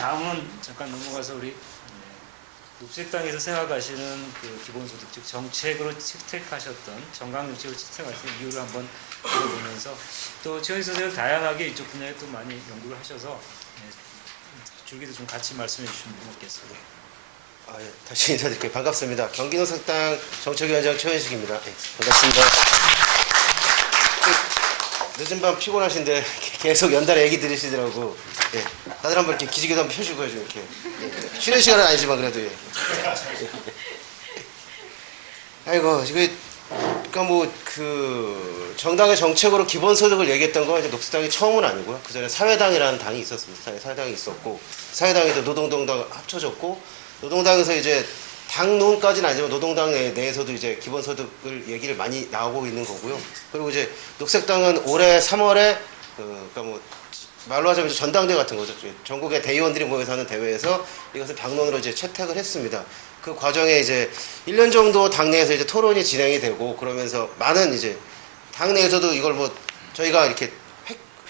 다음은 잠깐 넘어가서 우리 녹색당에서 생각하시는 그 기본소득, 즉 정책으로 채택하셨던 정강정책으로 채택하신 이유를 한번 들어보면서 또 최현희 선생님 다양하게 이쪽 분야에 또 많이 연구를 하셔서 줄기도 좀 같이 말씀해 주시면 고맙겠습니다. 예, 다시 인사드릴게요. 반갑습니다. 경기녹색당 정책위원장 최현식입니다. 반갑습니다. 늦은 밤 피곤하신데 계속 연달아 얘기 들으시더라고. 예, 다들 한번 이렇게 기지개도 한번 펴시고 해줘 이렇게. 쉬는 시간은 아니지만 그래도 예. 아이고 이게 그러니까 뭐 그 정당의 정책으로 기본소득을 얘기했던 건 이제 녹색당이 처음은 아니고요. 그 전에 사회당이라는 당이 있었습니다. 사회당이 있었고 사회당에도 노동당도 합쳐졌고 노동당에서 이제 당론까지는 아니지만 노동당 내에서도 이제 기본소득을 얘기를 많이 나오고 있는 거고요. 그리고 이제 녹색당은 올해 3월에 그러니까 뭐 말로 하자면 전당대 같은 거죠. 전국의 대의원들이 모여서 하는 대회에서 이것을 당론으로 이제 채택을 했습니다. 그 과정에 이제 1년 정도 당내에서 이제 토론이 진행이 되고 그러면서 많은 이제 당내에서도 이걸 뭐 저희가 이렇게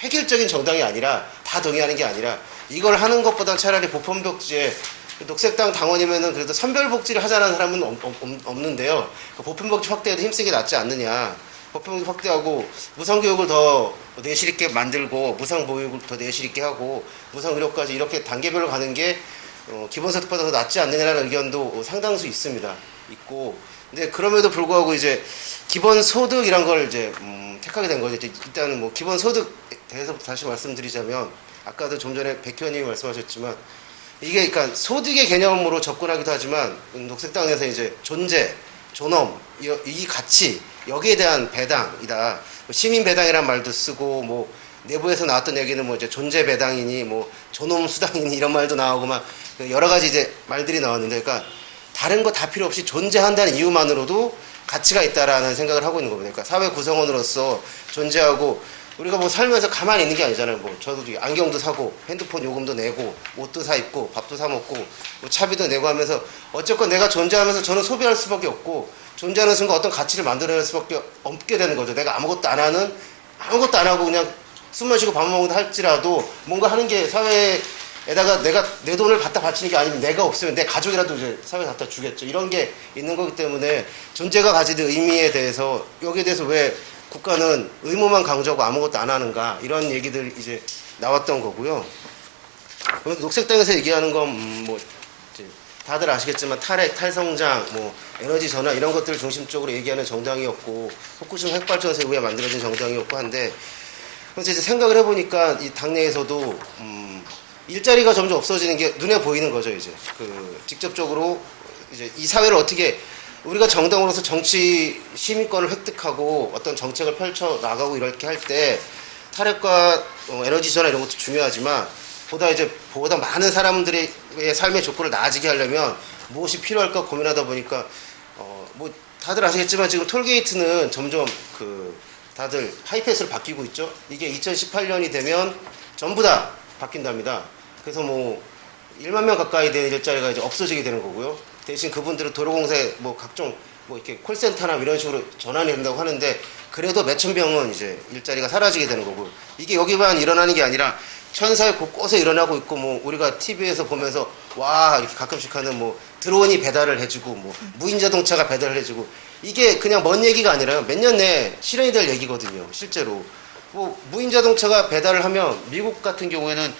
획일적인 정당이 아니라 다 동의하는 게 아니라 이걸 하는 것보단 차라리 보편복지에 녹색당 당원이면은 그래도 선별복지를 하자는 사람은 없는데요. 그 보편복지 확대에도 힘쓰는 게 낫지 않느냐. 보편복지 확대하고 무상교육을 더 내실 있게 만들고 무상보육을 더 내실 있게 하고 무상의료까지 이렇게 단계별로 가는 게 기본소득보다 더 낫지 않느냐는 의견도 상당수 있습니다. 있고 근데 그럼에도 불구하고 이제 기본소득이란 걸 이제 택하게 된 거죠. 일단은 뭐 기본소득에 대해서 다시 말씀드리자면 아까도 좀 전에 백 의원님이 말씀하셨지만 이게 그러니까 소득의 개념으로 접근하기도 하지만 녹색당에서 이제 존재, 존엄, 이 가치 여기에 대한 배당이다. 시민 배당이란 말도 쓰고 뭐 내부에서 나왔던 얘기는 뭐 이제 존재 배당이니 뭐 존엄 수당이니 이런 말도 나오고 막 여러 가지 이제 말들이 나왔는데 그러니까 다른 거 다 필요 없이 존재한다는 이유만으로도 가치가 있다라는 생각을 하고 있는 겁니다. 그러니까 사회 구성원으로서 존재하고 우리가 뭐 살면서 가만히 있는 게 아니잖아요. 뭐 저도 안경도 사고 핸드폰 요금도 내고 옷도 사 입고 밥도 사 먹고 뭐 차비도 내고 하면서 어쨌건 내가 존재하면서 저는 소비할 수밖에 없고 존재하는 순간 어떤 가치를 만들어낼 수밖에 없게 되는 거죠. 내가 아무것도 안 하고 그냥 숨만 쉬고 밥 먹는다 할지라도 뭔가 하는 게 사회에다가 내가 내 돈을 갖다 바치는 게 아니면 내가 없으면 내 가족이라도 이제 사회에 갖다 주겠죠. 이런 게 있는 거기 때문에 존재가 가지는 의미에 대해서 여기에 대해서 왜 국가는 의무만 강조하고 아무것도 안 하는가 이런 얘기들 이제 나왔던 거고요. 녹색당에서 얘기하는 건 뭐 다들 아시겠지만 탈핵, 탈성장, 뭐 에너지 전환 이런 것들을 중심적으로 얘기하는 정당이었고 후쿠시마 핵발전소 이후에 만들어진 정당이었고 한데 그래서 이제 생각을 해보니까 이 당내에서도 일자리가 점점 없어지는 게 눈에 보이는 거죠. 이제 그 직접적으로 이제 이 사회를 어떻게 우리가 정당으로서 정치 시민권을 획득하고 어떤 정책을 펼쳐 나가고 이렇게 할 때 탈핵과 에너지 전환 이런 것도 중요하지만 보다 많은 사람들의 삶의 조건을 나아지게 하려면 무엇이 필요할까 고민하다 보니까 뭐 다들 아시겠지만 지금 톨게이트는 점점 다들 하이패스로 바뀌고 있죠. 이게 2018년이 되면 전부 다 바뀐답니다. 그래서 뭐 1만 명 가까이 되는 일자리가 이제 없어지게 되는 거고요. 대신 그분들은 도로공사에 뭐 각종 뭐 이렇게 콜센터나 이런 식으로 전환이 된다고 하는데 그래도 몇천 명은 이제 일자리가 사라지게 되는 거고 이게 여기만 일어나는 게 아니라 천사의 곳곳에 일어나고 있고 뭐 우리가 TV에서 보면서 와 이렇게 가끔씩 하는 뭐 드론이 배달을 해주고 뭐 무인 자동차가 배달을 해주고 이게 그냥 먼 얘기가 아니라요. 몇 년 내에 실현이 될 얘기거든요. 실제로 뭐 무인 자동차가 배달을 하면 미국 같은 경우에는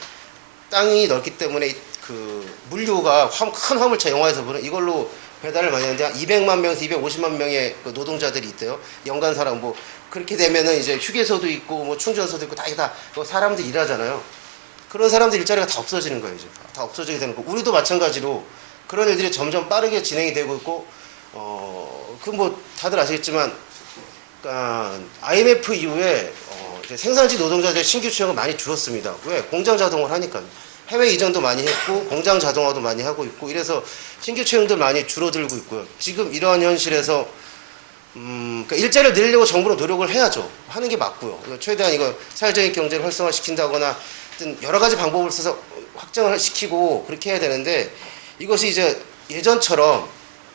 땅이 넓기 때문에 그 물류가 큰 화물차 영화에서 보는 이걸로 배달을 많이 하는데 200만 명에서 250만 명의 그 노동자들이 있대요. 연간 사람 뭐 그렇게 되면은 이제 휴게소도 있고 뭐 충전소도 있고 다 사람들이 일하잖아요. 그런 사람들 일자리가 다 없어지는 거예요. 이제. 다 없어지게 되는 거. 우리도 마찬가지로 그런 일들이 점점 빠르게 진행이 되고 있고 그 뭐 다들 아시겠지만 그러니까 IMF 이후에 이제 생산지 노동자들의 신규 채용은 많이 줄었습니다. 왜? 공장 자동화를 하니까요. 해외 이전도 많이 했고 공장 자동화도 많이 하고 있고 이래서 신규 채용들 많이 줄어들고 있고요. 지금 이러한 현실에서 그러니까 일자리를 늘리려고 정부는 노력을 해야죠. 하는 게 맞고요. 최대한 이거 사회적인 경제를 활성화시킨다거나 여러 가지 방법을 써서 확장을 시키고 그렇게 해야 되는데 이것이 이제 예전처럼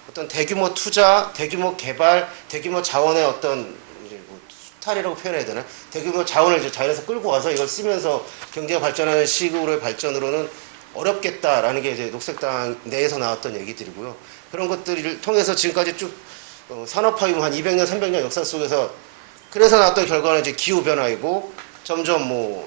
어떤 대규모 투자, 대규모 개발, 대규모 자원의 어떤 이제 뭐 수탈이라고 표현해야 되나? 대규모 자원을 이제 자연에서 끌고 와서 이걸 쓰면서 경제가 발전하는 식으로의 발전으로는 어렵겠다라는 게 이제 녹색당 내에서 나왔던 얘기들이고요. 그런 것들을 통해서 지금까지 쭉 산업화이 한 200년, 300년 역사 속에서 그래서 나왔던 결과는 이제 기후 변화이고 점점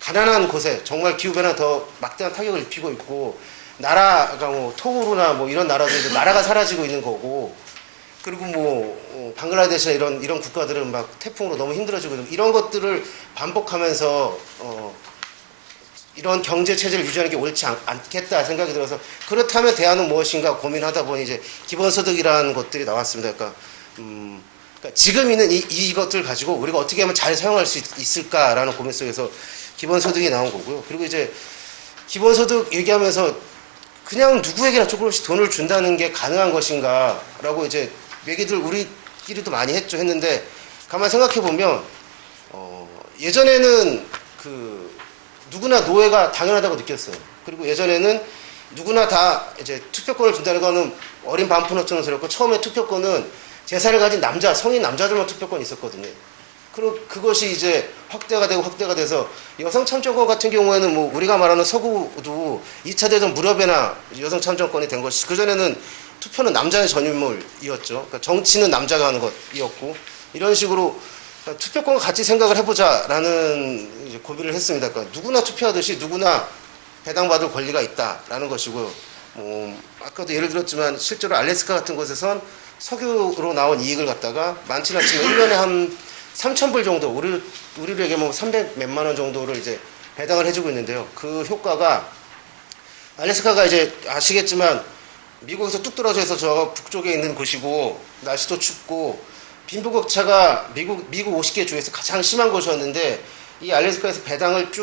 가난한 곳에 정말 기후 변화 더 막대한 타격을 입히고 있고 나라가 뭐 토우루나 뭐 이런 나라도 이제 나라가 사라지고 있는 거고 그리고 뭐 방글라데시나 이런 국가들은 막 태풍으로 너무 힘들어지고 이런 것들을 반복하면서 이런 경제 체제를 유지하는 게 옳지 않겠다 생각이 들어서 그렇다면 대안은 무엇인가 고민하다 보니 이제 기본소득이라는 것들이 나왔습니다. 그러니까 지금 있는 이것들 가지고 우리가 어떻게 하면 잘 사용할 수 있을까라는 고민 속에서 기본소득이 나온 거고요. 그리고 이제 기본소득 얘기하면서 그냥 누구에게나 조금씩 돈을 준다는 게 가능한 것인가라고 이제 얘기들 우리끼리도 많이 했는데 가만 생각해 보면 예전에는 누구나 노예가 당연하다고 느꼈어요. 그리고 예전에는 누구나 다 이제 투표권을 준다는 거는 어린 반푼어처럼 소리였고 처음에 투표권은 재산을 가진 성인 남자들만 투표권이 있었거든요. 그리고 그것이 이제 확대가 돼서 여성 참정권 같은 경우에는 뭐 우리가 말하는 서구도 2차 대전 무렵에나 여성 참정권이 된 것이 그전에는 투표는 남자의 전유물이었죠. 그러니까 정치는 남자가 하는 것이었고 이런 식으로 투표권과 같이 생각을 해보자라는 이제 고민을 했습니다. 그러니까 누구나 투표하듯이 누구나 배당받을 권리가 있다라는 것이고요. 아까도 예를 들었지만 실제로 알래스카 같은 곳에선 석유로 나온 이익을 갖다가 많지는 않지만 1년에 한 3,000불 정도, 우리로 얘기하면 300 몇만 원 정도를 이제 배당을 해주고 있는데요. 그 효과가 알래스카가 이제 아시겠지만 미국에서 뚝 떨어져서 저 북쪽에 있는 곳이고 날씨도 춥고 빈부격차가 미국 50개 주에서 가장 심한 곳이었는데 이 알래스카에서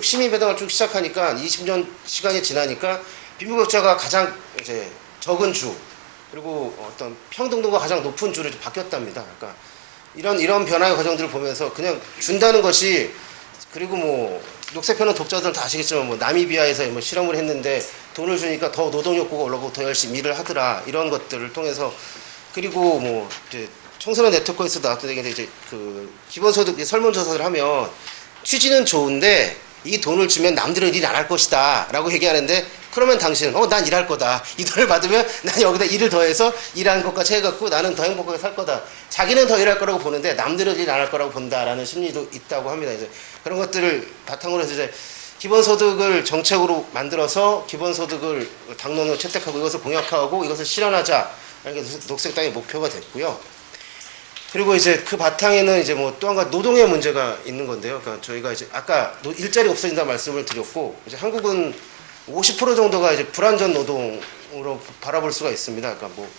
시민 배당을 쭉 시작하니까 20년 시간이 지나니까 빈부격차가 가장 이제 적은 주 그리고 어떤 평등도가 가장 높은 주로 바뀌었답니다. 그러니까 이런 변화의 과정들을 보면서 그냥 준다는 것이 그리고 뭐 녹색편은 독자들은 다 아시겠지만 뭐 나미비아에서 뭐 실험을 했는데 돈을 주니까 더 노동 욕구가 올라오고 더 열심히 일을 하더라 이런 것들을 통해서 그리고 뭐 이제 청소년 네트워크에서 나왔던 얘기인데 이제 기본소득 설문조사를 하면 취지는 좋은데 이 돈을 주면 남들은 일 안 할 것이다 라고 얘기하는데 그러면 당신은 난 일할 거다. 이 돈을 받으면 난 여기다 일을 더해서 일하는 것까지 해갖고 나는 더 행복하게 살 거다. 자기는 더 일할 거라고 보는데 남들은 일 안 할 거라고 본다라는 심리도 있다고 합니다. 이제 그런 것들을 바탕으로 해서 이제 기본소득을 정책으로 만들어서 기본소득을 당론으로 채택하고 이것을 공약화하고 이것을 실현하자. 이게 녹색당의 목표가 됐고요. 그리고 이제 그 바탕에는 이제 뭐 또 한 가지 노동의 문제가 있는 건데요. 그러니까 저희가 이제 아까 일자리 없어진다 말씀을 드렸고 이제 한국은 50% 정도가 이제 불안전 노동으로 바라볼 수가 있습니다. 그러니까 뭐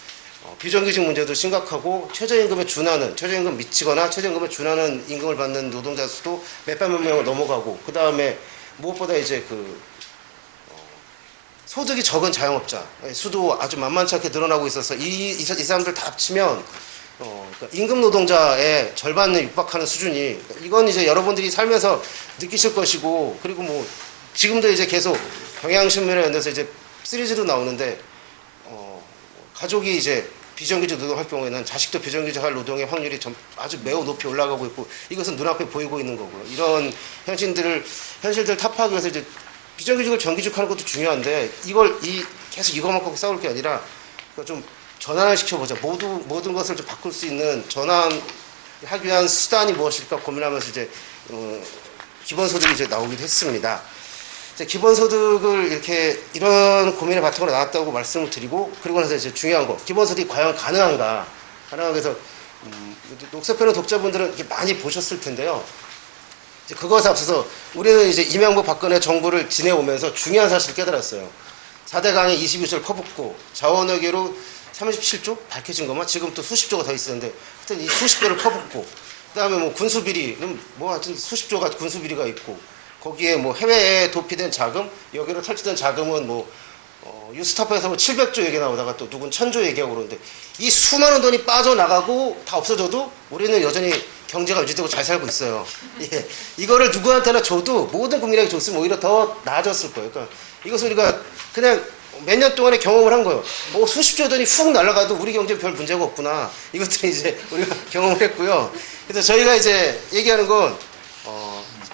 비정규직 문제도 심각하고 최저임금 미치거나 최저임금에 준하는 임금을 받는 노동자 수도 몇백 몇 명을 넘어가고 그 다음에 무엇보다 이제 소득이 적은 자영업자 수도 아주 만만치 않게 늘어나고 있어서 이 사람들 다 합치면 그러니까 임금 노동자의 절반을 육박하는 수준이 이건 이제 여러분들이 살면서 느끼실 것이고 그리고 뭐 지금도 이제 계속 경향신문에 연대서 이제 시리즈로 나오는데 가족이 이제 비정규직 노동할 경우에는 자식도 비정규직 할 노동의 확률이 아주 매우 높이 올라가고 있고 이것은 눈앞에 보이고 있는 거고요. 이런 현실들 타파하기 위해서 이제 비정규직을 정규직하는 것도 중요한데 계속 이것만 갖고 싸울 게 아니라 좀 전환을 시켜보자. 모든 것을 좀 바꿀 수 있는 전환하기 위한 수단이 무엇일까 고민하면서 이제 기본소득이 이제 나오기도 했습니다. 이제 기본소득을 이런 고민의 바탕으로 나왔다고 말씀을 드리고 그리고 나서 이제 중요한 거 기본소득이 과연 가능한가 해서 녹색편의 독자분들은 이렇게 많이 보셨을 텐데요. 이제 그것에 앞서서 우리는 이제 이명박 박근혜 정부를 지내오면서 중요한 사실을 깨달았어요. 4대 강의 22조를 퍼붓고 자원외교로 37조 밝혀진 것만 지금 또 수십 조가 더 있었는데 하여튼 이 수십 조를 퍼붓고 그다음에 뭐 군수비리는 뭐 하여튼 수십 조가 군수비리가 있고 거기에 뭐 해외에 도피된 자금 여기로 탈취된 자금은 뭐 유스타파에서 뭐 700조 얘기 나오다가 또 누군 1000조 얘기하고 그러는데 이 수많은 돈이 빠져나가고 다 없어져도 우리는 여전히 경제가 유지되고 잘 살고 있어요. 예. 이거를 누구한테나 줘도 모든 국민에게 줬으면 오히려 더 나아졌을 거예요. 그러니까 이것을 우리가 그냥 몇 년 동안에 경험을 한 거예요. 뭐 수십조 돈이 훅 날아가도 우리 경제에 별 문제가 없구나. 이것들을 이제 우리가 경험을 했고요. 그래서 저희가 이제 얘기하는 건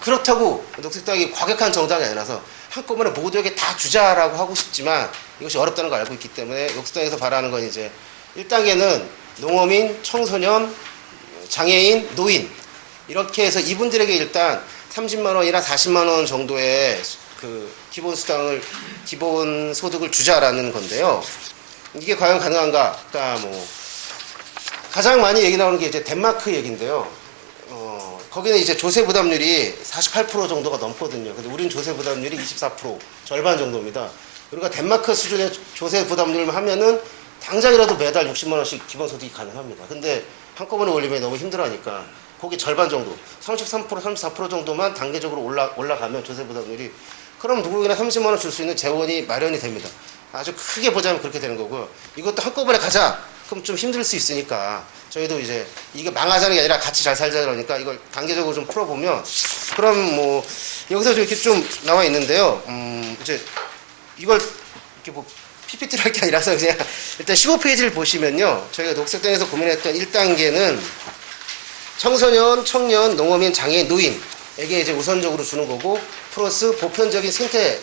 그렇다고 녹색당이 과격한 정당이 아니라서 한꺼번에 모두에게 다 주자라고 하고 싶지만 이것이 어렵다는 걸 알고 있기 때문에 녹색당에서 바라는 건 이제 1단계는 농어민, 청소년, 장애인, 노인 이렇게 해서 이분들에게 일단 30만 원이나 40만 원 정도의 그 기본 소득을 주자라는 건데요. 이게 과연 가능한가? 그러니까 뭐 가장 많이 얘기 나오는 게 이제 덴마크 얘기인데요. 거기는 이제 조세 부담률이 48% 정도가 넘거든요. 근데 우리는 조세 부담률이 24%, 절반 정도입니다. 우리가 덴마크 수준의 조세 부담률을 하면은 당장이라도 매달 60만 원씩 기본소득이 가능합니다. 근데 한꺼번에 올리면 너무 힘들어하니까 거기 절반 정도, 33%, 34% 정도만 단계적으로 올라가면 조세 부담률이 그럼 누구에게나 30만 원 줄 수 있는 재원이 마련이 됩니다. 아주 크게 보자면 그렇게 되는 거고요. 이것도 한꺼번에 가자. 그럼 좀 힘들 수 있으니까 저희도 이제 이게 망하자는 게 아니라 같이 잘 살자 그러니까 이걸 단계적으로 좀 풀어보면 그럼 뭐 여기서 이렇게 좀 나와 있는데요. 이제 이걸 이렇게 뭐 PPT를 할 게 아니라서 그냥 일단 15페이지를 보시면요. 저희가 녹색당에서 고민했던 1단계는 청소년, 청년, 농어민, 장애인, 노인에게 이제 우선적으로 주는 거고 플러스 보편적인 생태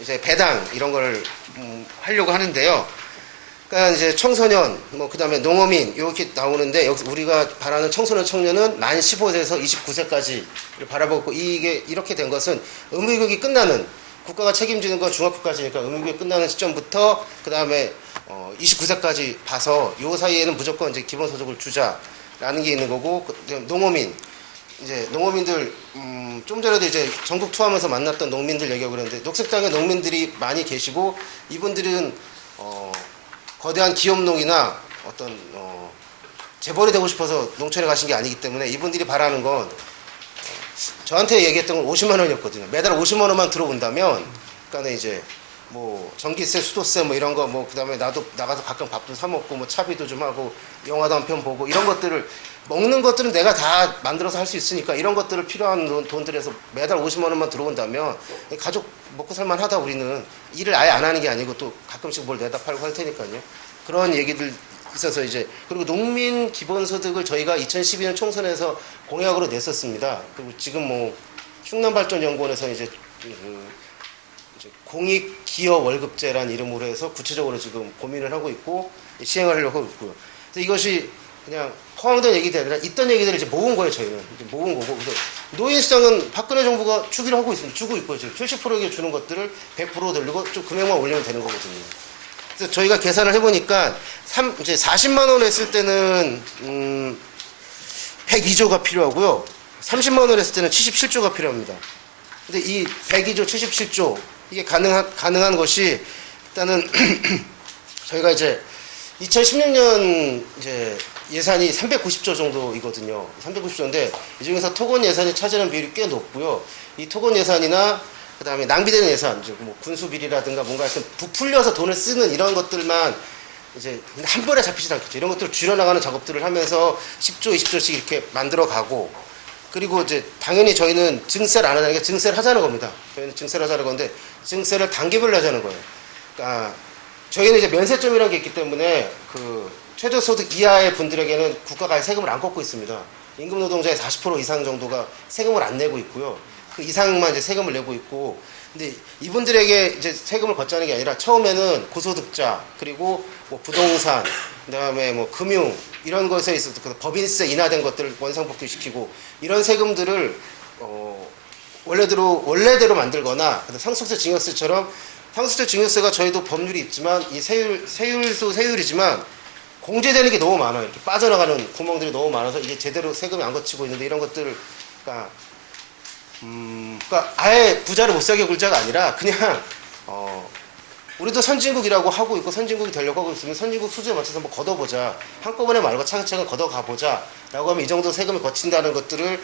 이제 배당 이런 걸 하려고 하는데요. 그러니까 이제 청소년, 뭐 그다음에 농어민 이렇게 나오는데 여기 우리가 바라는 청소년, 청년은 만 15세에서 29세까지를 바라보고 이게 이렇게 된 것은 의무교육이 끝나는 국가가 책임지는 건 중학교까지니까 의무교육이 끝나는 시점부터 그다음에 29세까지 봐서 요 사이에는 무조건 이제 기본소득을 주자라는 게 있는 거고 농어민 이제 농어민들 좀 전에도 이제 전국 투어하면서 만났던 농민들 얘기하고 그랬는데 녹색당에 농민들이 많이 계시고 이분들은 거대한 기업농이나 어떤 재벌이 되고 싶어서 농촌에 가신 게 아니기 때문에 이분들이 바라는 건 저한테 얘기했던 건 50만 원이었거든요. 매달 50만 원만 들어온다면 그러니까 이제 뭐 전기세, 수도세 뭐 이런 거 뭐 그다음에 나도 나가서 가끔 밥도 사 먹고 뭐 차비도 좀 하고 영화도 한 편 보고 이런 것들을 먹는 것들은 내가 다 만들어서 할 수 있으니까 이런 것들을 필요한 돈들에서 매달 50만 원만 들어온다면 가족 먹고 살만 하다 우리는 일을 아예 안 하는 게 아니고 또 가끔씩 뭘 내다 팔고 할 테니까요. 그런 얘기들 있어서 이제 그리고 농민 기본소득을 저희가 2012년 총선에서 공약으로 냈었습니다. 그리고 지금 뭐 충남발전연구원에서 이제 공익기업 월급제라는 이름으로 해서 구체적으로 지금 고민을 하고 있고 시행을 하려고 하고 있고요. 그래서 이것이 그냥 허황된 얘기들이 아니라 있던 얘기들을 이제 모은 거예요, 저희는. 이제 모은 거고. 그래서 노인수당은 박근혜 정부가 주기로 하고 있습니다. 주고 있고요. 지금 70%에게 주는 것들을 100% 돌리고 좀 금액만 올리면 되는 거거든요. 그래서 저희가 계산을 해보니까 이제 40만 원 했을 때는 102조가 필요하고요. 30만 원 했을 때는 77조가 필요합니다. 근데 이 102조, 77조 이게 가능한 것이 일단은 저희가 이제 2016년 이제 예산이 390조 정도이거든요. 390조인데 이 중에서 토건 예산이 차지하는 비율이 꽤 높고요. 이 토건 예산이나 그다음에 낭비되는 예산, 뭐 군수 비리라든가 뭔가 하여튼 부풀려서 돈을 쓰는 이런 것들만 이제 한 번에 잡히지 않겠죠. 이런 것들을 줄여나가는 작업들을 하면서 10조, 20조씩 이렇게 만들어 가고 그리고 이제 당연히 저희는 증세를 안 하자는 게 증세를 하자는 겁니다. 저희는 증세를 하자는 건데 증세를 단계별로 하자는 거예요. 그러니까 저희는 이제 면세점이라는 게 있기 때문에 그 최저소득 이하의 분들에게는 국가가 세금을 안 걷고 있습니다. 임금 노동자의 40% 이상 정도가 세금을 안 내고 있고요. 그 이상만 이제 세금을 내고 있고, 근데 이분들에게 이제 세금을 걷자는 게 아니라 처음에는 고소득자 그리고 뭐 부동산, 그다음에 뭐 금융 이런 것에 있어서 법인세 인하된 것들을 원상복귀시키고 이런 세금들을 원래대로 만들거나 상속세 증여세처럼 상속세 증여세가 저희도 법률이 있지만 이 세율도 세율이지만 공제되는 게 너무 많아요. 이렇게 빠져나가는 구멍들이 너무 많아서 이게 제대로 세금이 안 거치고 있는데 이런 것들을 그러니까 아예 부자를 못 사게 굴자가 아니라 그냥 우리도 선진국이라고 하고 있고 선진국이 되려고 하고 있으면 선진국 수준에 맞춰서 한번 걷어보자. 한꺼번에 말고 차근차근 걷어가보자 라고 하면 이 정도 세금이 거친다는 것들을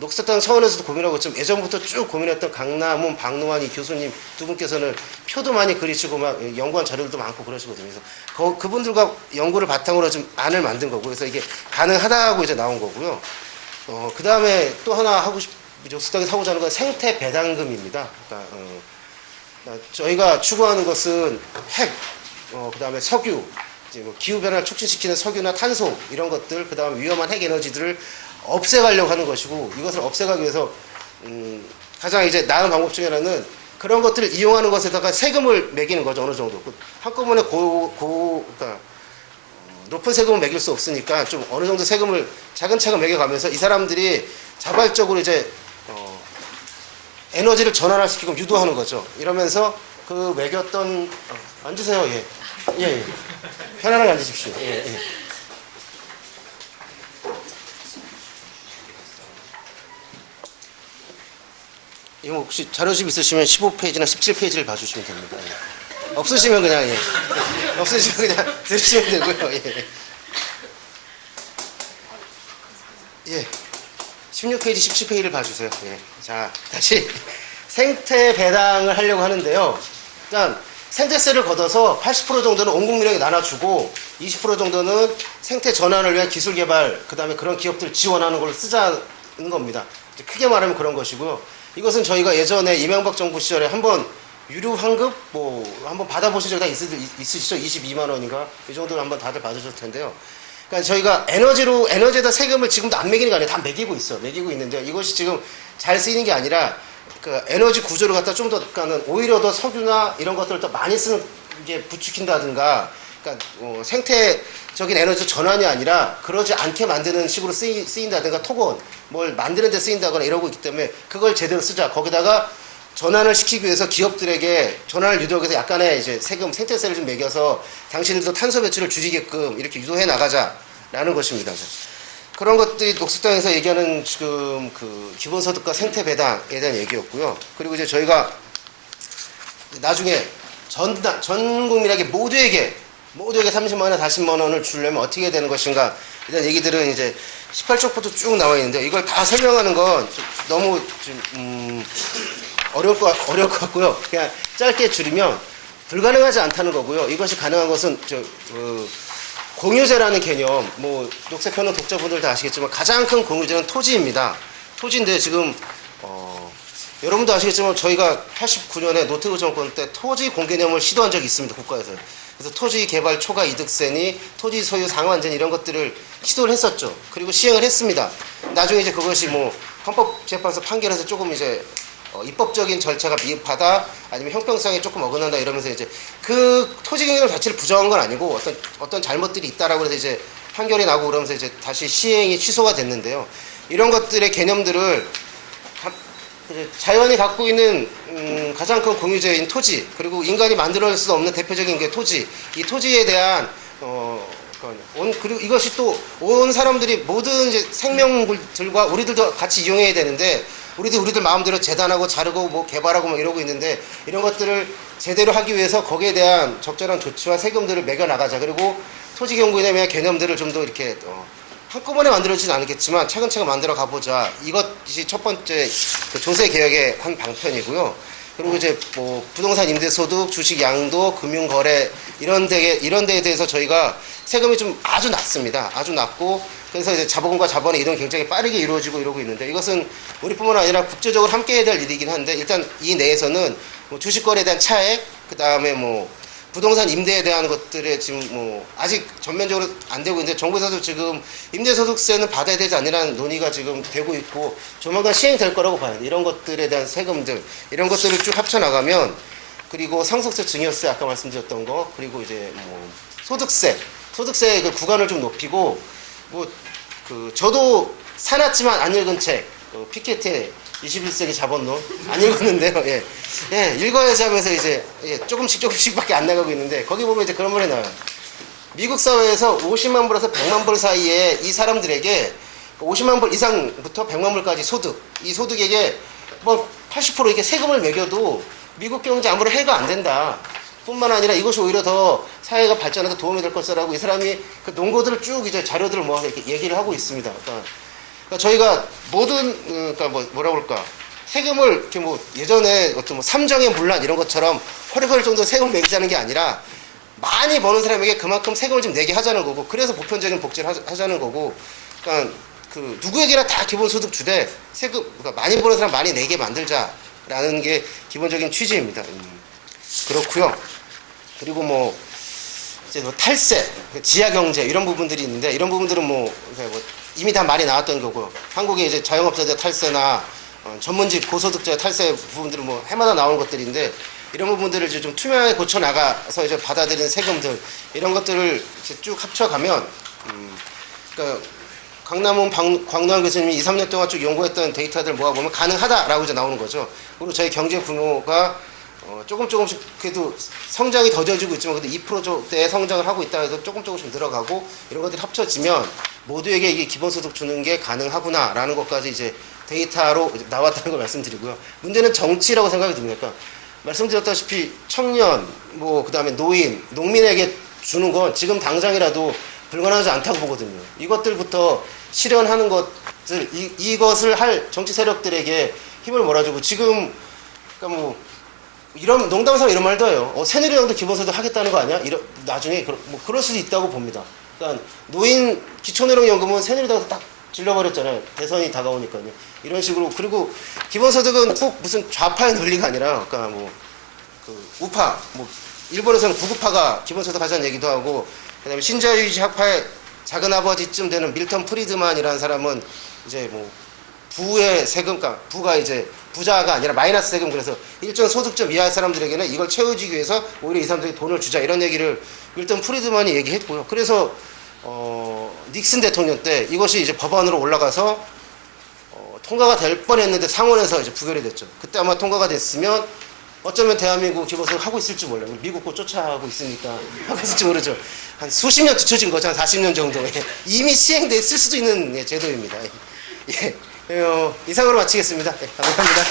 녹색당 차원에서도 고민하고 좀 예전부터 쭉 고민했던 강남훈, 박노환 이 교수님 두 분께서는 표도 많이 그리시고 막 연구한 자료들도 많고 그러시거든요. 그래서 그분들과 연구를 바탕으로 좀 안을 만든 거고 그래서 이게 가능하다고 이제 나온 거고요. 그 다음에 또 하나 하고 녹색당이 하고자 하는 건 생태 배당금입니다. 그러니까 저희가 추구하는 것은 핵, 그 다음에 석유, 이제 뭐 기후변화를 촉진시키는 석유나 탄소 이런 것들, 그 다음에 위험한 핵 에너지들을 없애가려고 하는 것이고 이것을 없애가기 위해서 가장 이제 나은 방법 중에 하나는 그런 것들을 이용하는 것에다가 세금을 매기는 거죠. 어느 정도. 한꺼번에 그러니까 높은 세금을 매길 수 없으니까 좀 어느 정도 세금을 차근차근 매겨가면서 이 사람들이 자발적으로 이제 에너지를 전환화시키고 유도하는 거죠. 이러면서 그 매겼던 앉으세요. 예. 예, 예. 편안하게 앉으십시오. 예, 예. 이거 혹시 자료집 있으시면 15페이지나 17페이지를 봐주시면 됩니다. 예. 없으시면 그냥 예. 없으시면 그냥 들으시면 되고요. 예. 예. 16페이지, 17페이지를 봐주세요. 예. 자, 다시 생태 배당을 하려고 하는데요. 일단 생태세를 걷어서 80% 정도는 온 국민에게 나눠주고 20% 정도는 생태 전환을 위한 기술 개발, 그 다음에 그런 기업들을 지원하는 걸 쓰자는 겁니다. 크게 말하면 그런 것이고요. 이것은 저희가 예전에 이명박 정부 시절에 한번 유료 환급 뭐 한번 받아보신 적이 다 있으시죠? 22만 원인가? 이 정도는 한번 다들 받으셨을 텐데요. 그러니까 저희가 에너지에다 세금을 지금도 안 매기는 게 아니라 다 매기고 있어. 매기고 있는데 이것이 지금 잘 쓰이는 게 아니라 그 에너지 구조를 갖다 좀 더 그러니까는 오히려 더 석유나 이런 것들을 더 많이 쓰는 게 부추긴다든가 그러니까 생태적인 에너지 전환이 아니라 그러지 않게 만드는 식으로 쓰인다든가 토건 뭘 만드는 데 쓰인다거나 이러고 있기 때문에 그걸 제대로 쓰자. 거기다가 전환을 시키기 위해서 기업들에게 전환을 유도하기 위해서 약간의 이제 세금, 생태세를 좀 매겨서 당신들도 탄소 배출을 줄이게끔 이렇게 유도해 나가자라는 것입니다. 그런 것들이 녹색당에서 얘기하는 지금 그 기본소득과 생태 배당에 대한 얘기였고요. 그리고 이제 저희가 나중에 전 국민에게 모두에게 30만 원이나 40만 원을 주려면 어떻게 되는 것인가 이런 얘기들은 이제 18쪽부터 쭉 나와 있는데 이걸 다 설명하는 건 너무 좀 어려울 것 같고요. 그냥 짧게 줄이면 불가능하지 않다는 거고요. 이것이 가능한 것은 공유재라는 개념, 뭐 녹색평론 독자분들 다 아시겠지만 가장 큰 공유재는 토지입니다. 토지인데 지금 여러분도 아시겠지만 저희가 89년에 노태우 정권 때 토지 공개념을 시도한 적이 있습니다. 국가에서. 그래서 토지 개발 초과 이득세니 토지 소유 상환제니 이런 것들을 시도를 했었죠. 그리고 시행을 했습니다. 나중에 이제 그것이 뭐 헌법재판소 판결에서 조금 이제 입법적인 절차가 미흡하다 아니면 형평성에 조금 어긋난다 이러면서 이제 그 토지 경영 자체를 부정한 건 아니고 어떤 잘못들이 있다라고 해서 이제 판결이 나고 그러면서 이제 다시 시행이 취소가 됐는데요. 이런 것들의 개념들을 자연이 갖고 있는 가장 큰 공유재인 토지 그리고 인간이 만들어낼 수 없는 대표적인 게 토지 이 토지에 대한 그리고 이것이 또 온 사람들이 모든 이제 생명들과 우리들도 같이 이용해야 되는데 우리들 마음대로 재단하고 자르고 뭐 개발하고 뭐 이러고 있는데 이런 것들을 제대로 하기 위해서 거기에 대한 적절한 조치와 세금들을 매겨 나가자. 그리고 토지 경구에 대한 개념들을 좀 더 이렇게 한꺼번에 만들어지진 않겠지만 차근차근 만들어 가보자. 이것이 첫 번째 그 조세 개혁의 한 방편이고요. 그리고 이제 뭐 부동산 임대소득, 주식 양도, 금융거래 이런 데에 대해서 저희가 세금이 좀 아주 낮습니다. 아주 낮고 그래서 이제 자본과 자본의 이동이 굉장히 빠르게 이루어지고 이러고 있는데 이것은 우리뿐만 아니라 국제적으로 함께 해야 될 일이긴 한데 일단 이 내에서는 뭐 주식거래에 대한 차액, 그 다음에 뭐 부동산 임대에 대한 것들에 지금 뭐 아직 전면적으로 안 되고 있는데 정부에서도 지금 임대소득세는 받아야 되지 않느냐는 논의가 지금 되고 있고 조만간 시행될 거라고 봐요. 이런 것들에 대한 세금들 이런 것들을 쭉 합쳐 나가면 그리고 상속세, 증여세 아까 말씀드렸던 거 그리고 이제 뭐 소득세 그 구간을 좀 높이고 뭐 저도 사놨지만 안 읽은 책 피케티의 21세기 자본론 안 읽었는데요. 예, 읽어야지 하면서 이제 조금씩밖에 안 나가고 있는데 거기 보면 이제 그런 말이 나와요. 미국 사회에서 50만 불에서 100만 불 사이에 이 사람들에게 50만 불 이상부터 100만 불까지 이 소득에게 뭐 80% 이렇게 세금을 매겨도 미국 경제 아무런 해가 안 된다. 뿐만 아니라 이것이 오히려 더 사회가 발전하는 데 도움이 될 것이라고 이 사람이 그 논거들을 쭉 이제 자료들을 모아서 이렇게 얘기를 하고 있습니다. 그러니까 저희가 모든 그러니까 뭐라고 그럴까 세금을 이렇게 뭐 예전에 어떤 뭐 삼정의 문란 이런 것처럼 허리허리 정도 세금 매기자는 게 아니라 많이 버는 사람에게 그만큼 세금을 좀 내게 하자는 거고 그래서 보편적인 복지를 하자는 거고 그러니까 그 누구에게나 다 기본소득 주되 세금 그러니까 많이 버는 사람 많이 내게 만들자라는 게 기본적인 취지입니다. 그렇고요. 그리고 뭐 이제 뭐 탈세, 지하경제 이런 부분들이 있는데 이런 부분들은 뭐 이미 다 말이 나왔던 거고요. 한국의 이제 자영업자들 탈세나 전문직 고소득자 탈세 부분들은 뭐 해마다 나오는 것들인데 이런 부분들을 이제 좀 투명하게 고쳐 나가서 이제 받아들이는 세금들 이런 것들을 이제 쭉 합쳐가면 그러니까 강남원 광노한 교수님이 2, 3년 동안 쭉 연구했던 데이터들 모아보면 가능하다라고 이제 나오는 거죠. 그리고 저희 경제 규모가 조금씩 그래도 성장이 더뎌지고 있지만 그래도 2%대의 성장을 하고 있다 해도 조금씩 늘어가고 이런 것들이 합쳐지면 모두에게 이게 기본소득 주는 게 가능하구나라는 것까지 이제 데이터로 이제 나왔다는 걸 말씀드리고요. 문제는 정치라고 생각이 듭니다. 그러니까 말씀드렸다시피 청년, 뭐 그다음에 노인, 농민에게 주는 건 지금 당장이라도 불가능하지 않다고 보거든요. 이것들부터 실현하는 것들, 이것을 할 정치 세력들에게 힘을 몰아주고 지금 그러니까 뭐 이런 농담상 이런 말도 해요. 새누리당도 기본소득 하겠다는 거 아니야? 나중에 뭐 그럴 수도 있다고 봅니다. 그러니까 노인 기초노령연금은 새누리당도 딱 질러버렸잖아요. 대선이 다가오니까요. 이런 식으로 그리고 기본소득은 꼭 무슨 좌파의 논리가 아니라 그러니까 뭐 그 우파 뭐 일본에서는 구구파가 기본소득 하자는 얘기도 하고 그다음에 신자유주의 학파의 작은 아버지쯤 되는 밀턴 프리드만이라는 사람은 이제 뭐 부의 세금, 그러니까 부가 이제 부자가 아니라 마이너스 세금 그래서 일정 소득점 이하의 사람들에게는 이걸 채워주기 위해서 오히려 이 사람들이 돈을 주자 이런 얘기를 밀턴 프리드만이 얘기했고요. 그래서 닉슨 대통령 때 이것이 이제 법안으로 올라가서 통과가 될 뻔했는데 상원에서 이제 부결이 됐죠. 그때 아마 통과가 됐으면 어쩌면 대한민국 기본소득 하고 있을지 몰라요. 미국 거 쫓아가고 있으니까 하고 있을지 모르죠. 한 수십 년 뒤쳐진 거죠. 한 40년 정도에 이미 시행됐을 수도 있는 제도입니다. 예. 이상으로 마치겠습니다. 감사합니다.